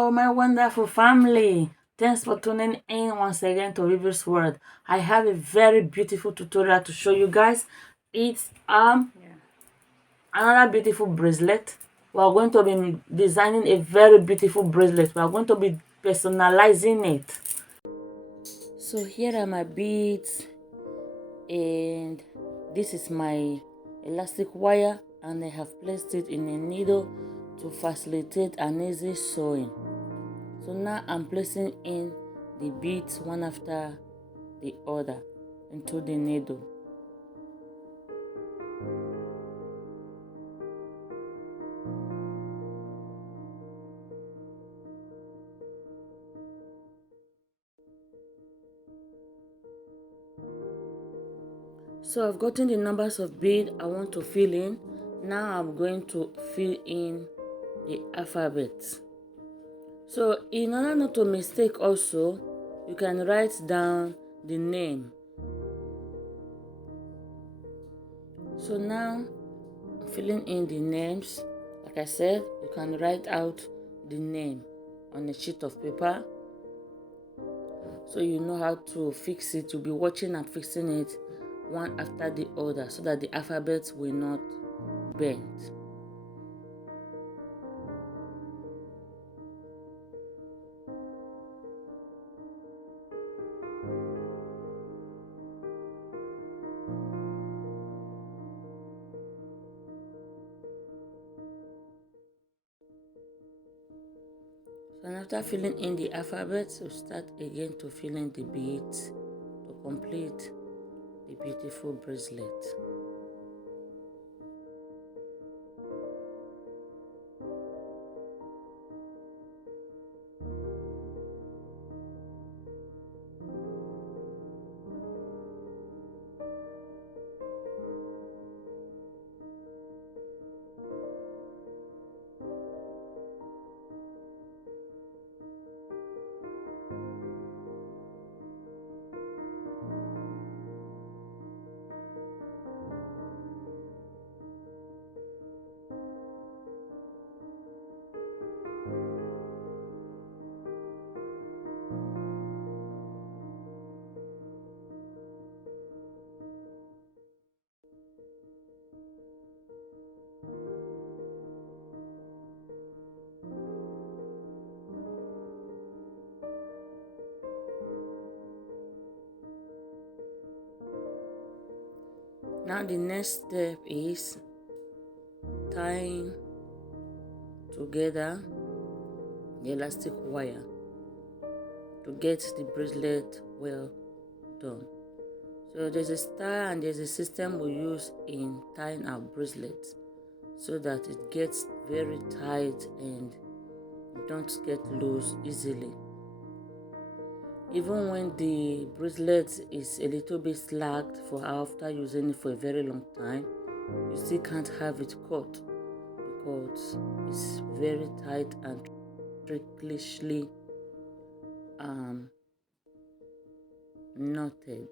Hello, my wonderful family. Thanks for tuning in once again to River's World. I have a very beautiful tutorial to show you guys. It's another beautiful bracelet. We are going to be designing a very beautiful bracelet. We are going to be personalizing it. So here are my beads, and this is my elastic wire, and I have placed it in a needle to facilitate an easy sewing. So now I'm placing in the beads one after the other into the needle. So I've gotten the numbers of bead I want to fill in. Now I'm going to fill in the alphabet. So in order not to mistake also, you can write down the name. So now I'm filling in the names. Like I said, you can write out the name on a sheet of paper, so you know how to fix it. You'll be watching and fixing it one after the other so that the alphabet will not bend. And after filling in the alphabet, you start again to fill in the beads to complete the beautiful bracelet. Now the next step is tying together the elastic wire to get the bracelet well done. So there's a style and there's a system we use in tying our bracelets so that it gets very tight and don't get loose easily. Even when the bracelet is a little bit slacked for after using it for a very long time, you still can't have it cut because it's very tight and strictly knotted.